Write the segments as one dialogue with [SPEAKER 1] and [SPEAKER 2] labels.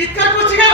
[SPEAKER 1] চিৎকার
[SPEAKER 2] করছি কেন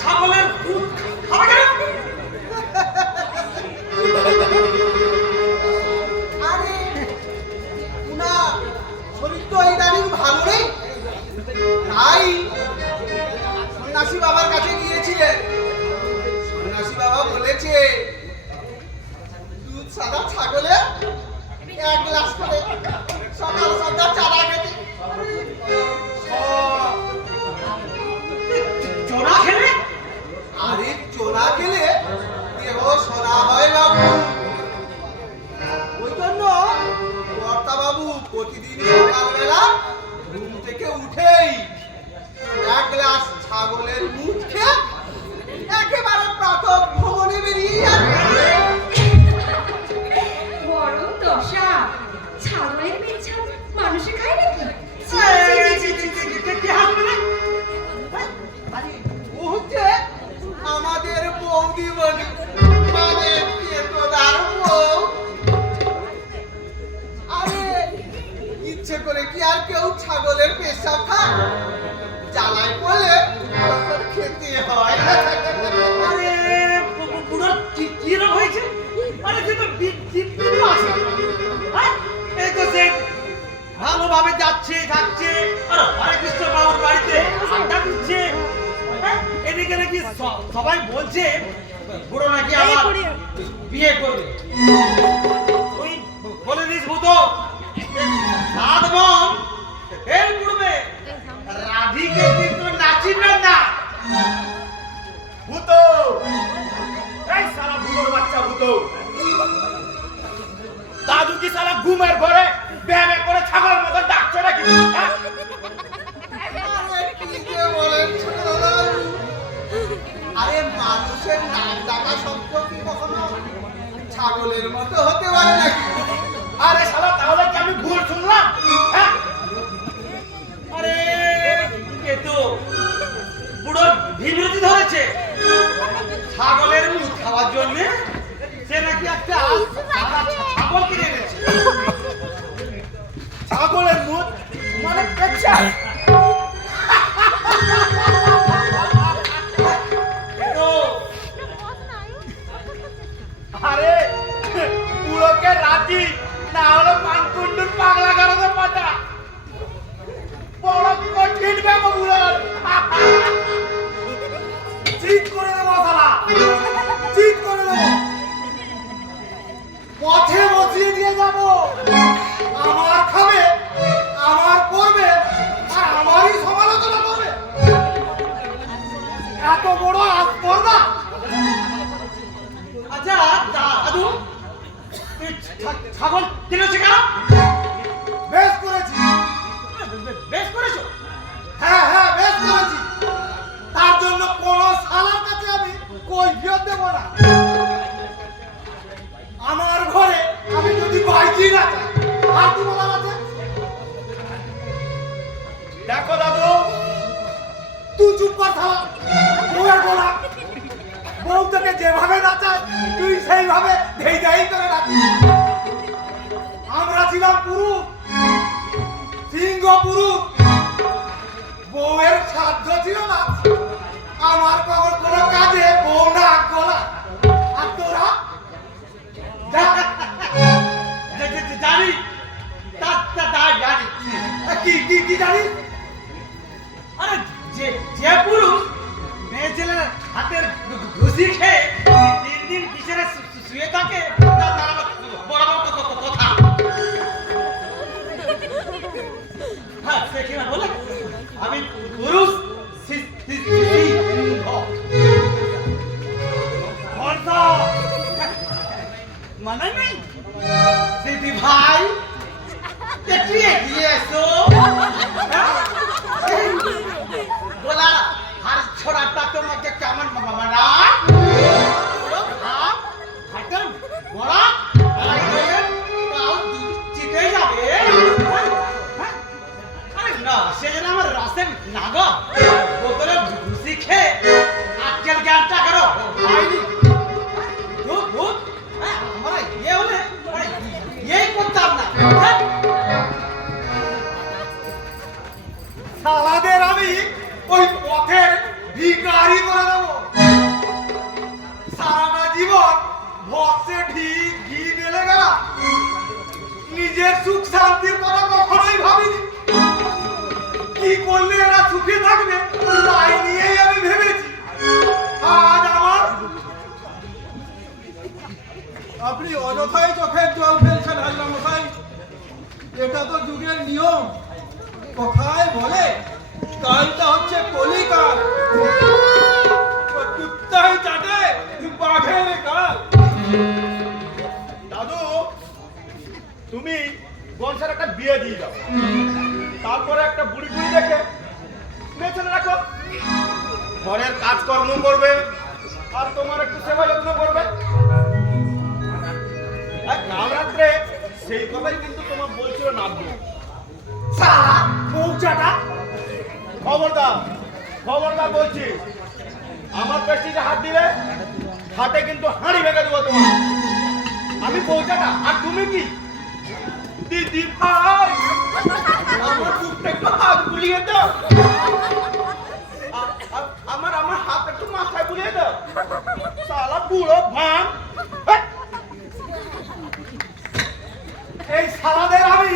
[SPEAKER 1] ছাগলের
[SPEAKER 2] দুধ খাবে কেন
[SPEAKER 1] শরীর তো ইদানিং ভালো নেই। তাই সন্ন্যাসী বাবার কাছে গিয়েছিলেন। সন্ন্যাসী বাবা বলেছে, দুধ সাদা ছাগলে এক গ্লাস করে ওই জন্য বাবু প্রতিদিন সকালবেলা ঘুম থেকে উঠেই এক গ্লাস ছাগলের মুখ খেয়ে একেবারে প্রাতঃ ভ্রমণে বেরিয়ে যান।
[SPEAKER 3] বড় দশা ছাগলের পেছন মানুষে খায় নাকি?
[SPEAKER 1] আমাদের বৌদি বলি ইচ্ছে করে কি আর কেউ ছাগলের পেশাব খায় জ্বালায় খেতে হয়
[SPEAKER 2] আরে কি- কি রোগ হয়েছে? আরে সে তো আছে। এই তো সে ভালোভাবে যাচ্ছে থাকছে আর হরে কৃষ্ণ বাবুর বাড়িতে আড্ডা দিচ্ছে হ্যাঁ? এদিকে নাকি সবাই বলছে বুড়ো নাকি আবার বিয়ে করবে। তুই বলে দিস ভূতো সাত বোন, ফেল পড়বে। রাধিকে কিন্তু নাচিবে না।
[SPEAKER 4] ভূত এই সারা ভূতর বাচ্চা ভূত দাদু কি সারা ঘুমের ঘরে
[SPEAKER 1] পারে নাকি?
[SPEAKER 4] আরে শালা, তাহলে কি আমি ভুল শুনলাম? হ্যাঁ?
[SPEAKER 2] আরে তো বুড়ো ধরেছে। ছাগলের মুখ খাওয়ার জন্য সে নাকি একটা ছাগল কিনে এনেছে।
[SPEAKER 4] ছাগলের মুখ মানে পুরোকে রাজি না হলে পানকুন্ডুর পাগলা গারদে পাটা বড় কঠিন ছিলাম পুরুষ সিংহ পুরুষ বউয়ের সাধ্য ছিল না। আমার কবর কোনো কাজে বউ না গলা। আর তোরা?
[SPEAKER 2] জানি। যে পুরুষ মেয়ে ছেলের হাতের ঘুষি খেয়ে তিন দিন বিছানে শু- শু- শুয়ে থাকে তার সুখ শান্তির কথা কখনোই ভাবিনি। কি করলে এরা সুখে থাকবে, তাই নিয়েই আমি ভেবেছি। আজ আমার আপনি
[SPEAKER 5] অযথাই চোখের জল ফেলছেন হাজরা মশাই এটা তো যুগের নিয়ম। কথায় বলে, কালটা হচ্ছে কলিকাল বিয়ে দিয়ে দাও। তারপরে একটা বুড়ি বুড়ি দেখে মেয়ে রাখো। ঘরের কাজকর্ম করবে আর তোমার একটু সেবা যত্ন করবে। কাল রাত্রে সেই কথাই কিন্তু তোমার বলছিল
[SPEAKER 4] সারা মৌচাটা।
[SPEAKER 5] খবরদার খবরদার বলছি, আমার পেস্টিজে হাত দিলে, হাতে কিন্তু হাঁড়ি ভেঙে দেবো তোমার। আমি পৌঁছাটা আর তুমি কি? দিদি ভাই। আমার বুকটা একটু হাত বুলিয়ে দাও। আমার আমার হাত একটু মাথায় বুলিয়ে দাও। সালা বুড়ো ভাঙ
[SPEAKER 4] এই! সালাদের আমি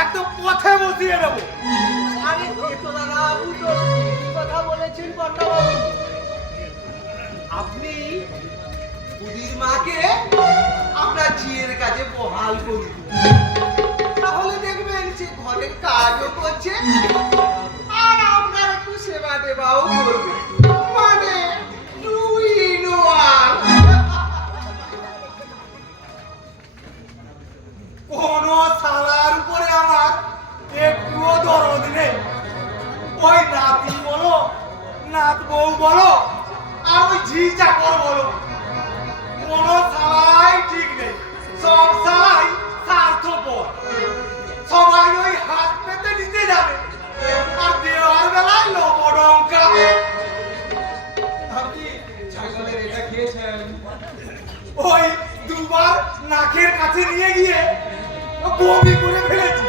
[SPEAKER 4] একদম পথে বসিয়ে দেবো।
[SPEAKER 1] আরে তো দাদা বাবু কথা বলেছেন কর্তা আপনি বুদির মাকে আপনার ঝিয়ের কাছে বহাল করে। তাহলে দেখবেন সে ঘরের কাজও করছে, আর আপনার একটু সেবা দেবাও করবে। মানে
[SPEAKER 4] আমার নেই। ওই নাতি বলো নাত বউ বলো, আর ওই ঝি চাকর বলো। কোন সালাই ঠিক নেই। সব সালাই স্বার্থপর। সবাই ওই হাত পেতে নিতে যাবে। আর দেওয়ার বেলায় লবডঙ্কা
[SPEAKER 1] আপনি ছাগলের এটা খেয়েছেন?
[SPEAKER 4] ওই দুবার নাকের কাছে নিয়ে গিয়ে বমি করে ফেলেছি।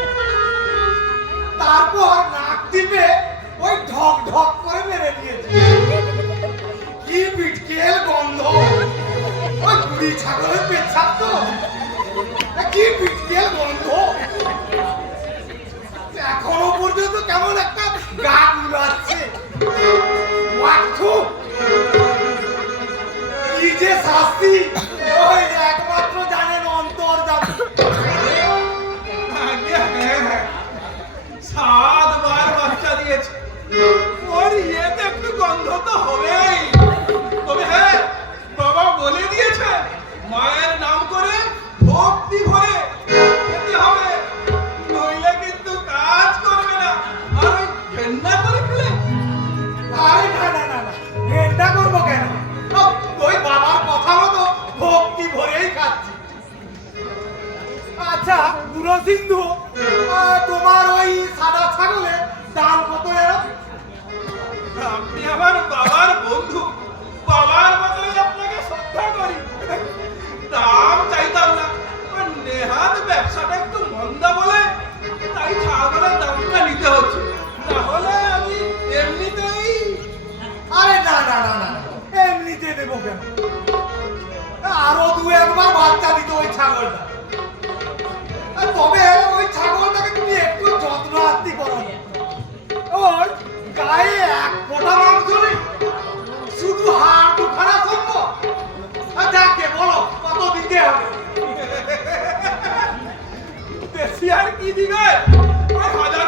[SPEAKER 4] তারপর নাক টিপে ওই ঢক ঢক করে মেরে দিয়েছি। কি পিটকেল গন্ধ! ওই বুড়ি ছাগলের পেছাব তো কি পিটকেল গন্ধ এখনও পর্যন্ত কেমন একটা গা গুলাচ্ছে কি যে শাস্তি। ওই একমাত্র জানেন অন্তর যাবে
[SPEAKER 5] সাতবার বাচ্চা দিয়েছে। ওর ইয়েতে একটু গন্ধ তো হবেই।
[SPEAKER 4] আচ্ছা বুড়ো সিন্ধু তোমার ওই সাদা ছাগলের দাম কত
[SPEAKER 5] আপনি আমার বাবার বন্ধু। বাবার মতোই আপনাকে শ্রদ্ধা করি। দাম চাইতাম না। নেহাত ব্যবসাটা একটু মন্দা বলে তাই ছাগলের দামটা নিতে হচ্ছে। তাহলে আমি এমনিতেই
[SPEAKER 4] আরে না না না না এমনিতে দেবো কেন? আরও দু একবার বাচ্চা দিত ওই ছাগলটা। তবে ওই ছাগলটাকে তুমি একটু যত্ন আত্মি করো। ওর গায়ে এক ফোঁটা মাংস নেই, শুধু হাড় দুখানা সম্ভব যাকে বলো, কত দিতে হবে?
[SPEAKER 5] দেশি আর কি দিবে? হাজার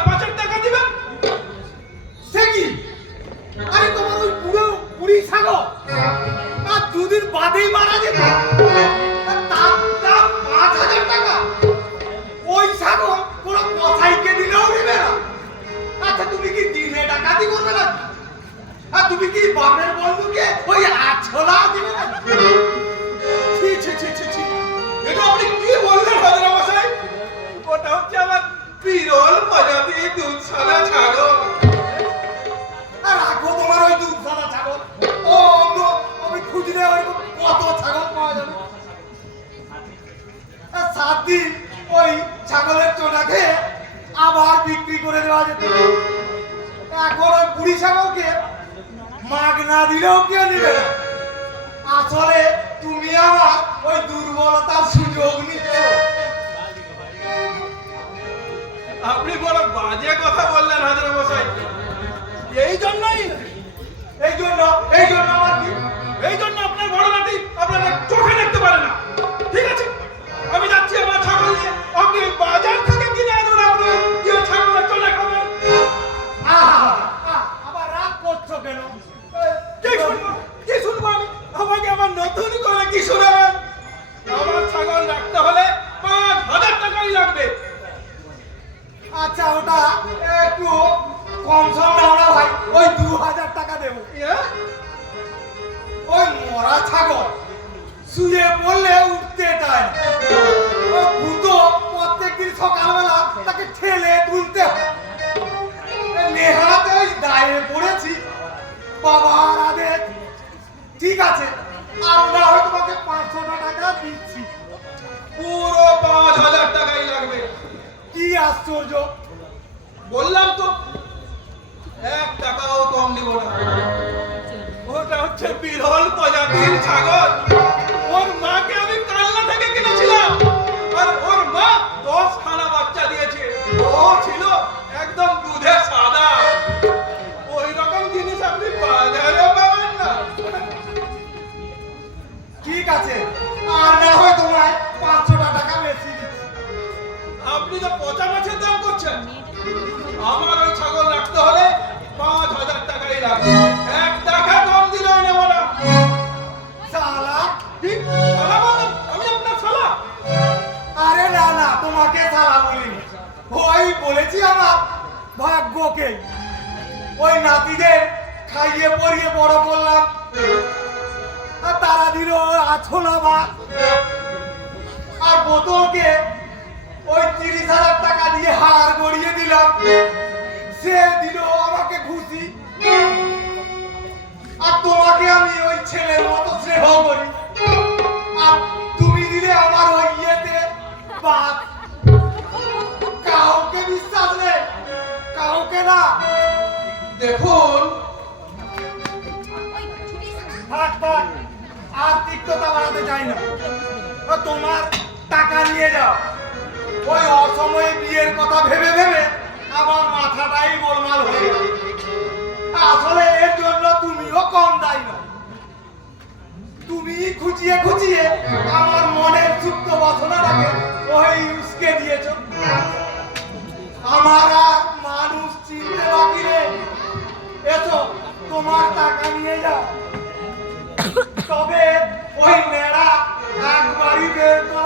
[SPEAKER 5] আপনি
[SPEAKER 4] বড়
[SPEAKER 5] বাজে কথা বললেন হাজার মশাই। এই জন্যই?
[SPEAKER 4] এই জন্য এই জন্য আমার কি?
[SPEAKER 5] এই জন্য আপনার বড় নাতি আপনার চোখে দেখতে পারে না। ঠিক আছে? আমি যাচ্ছি আমার ছাগল নিয়ে। আপনি বাজার থেকে কিনে আনুন আপনার। যে ছাগলের চলে খাবেন
[SPEAKER 4] আবার রাগ করছ কেন?
[SPEAKER 5] কি শুনব? কি শুনব আমি? আমাকে আবার নতুন করে কি শোনাবেন ছাগল।
[SPEAKER 4] শুয়ে পড়লে উঠতে চায়। ভূতো প্রত্যেকদিন সকালবেলা তাকে ঠেলে তুলতে হয়। নেহাতে ওই দায়ে পড়েছি। বাবার আদেশ। ঠিক আছে আর না হয় তোমাকে পাঁচশো টাকা দিচ্ছি।
[SPEAKER 5] পুরো পাঁচ হাজার টাকাই লাগবে।
[SPEAKER 4] কি আশ্চর্য।
[SPEAKER 5] বললাম তো এক টাকাও কম দিব না। ওটা হচ্ছে বিরল প্রজাতির ছাগল। ওর মাকে আমি কালনা থেকে কিনেছিলাম আর ওর মা দশ খানা বাচ্চা দিয়েছে। ও ছিল ওই
[SPEAKER 4] নাতিদের খাইয়ে পরিয়ে বড় করলাম। আর তারা দিল আছলা ভাত আর বোতলকে ওই তিরিশ হাজার টাকা দিয়ে হার গড়িয়ে দিলাম। সে দিল আমাকে খুশি। আর তোমাকে আমি ওই ছেলের মতো স্নেহ করি। আর তুমি দিলে আমার ওই ইয়েতে বাদ। কাউকে বিশ্বাস নেই, কাউকে না।
[SPEAKER 5] দেখুন।
[SPEAKER 4] থাক থাক। আর তিক্ততা বাড়াতে চাই না। তোমার টাকা নিয়ে যাও। ওই অসময়ে বিয়ের কথা ভেবে ভেবে আমার মাথাটাই গোলমাল হয়ে গেল। আসলে এর জন্য তুমিও কম দায়ী না তুমি খুঁচিয়ে খুঁচিয়ে আমার মনের সুপ্ত বাসনাটাকে ওই উস্কে দিয়েছ। তোমার টাকা নিয়ে যাও। তবে ওই নেড়া একবারই বের করা যায়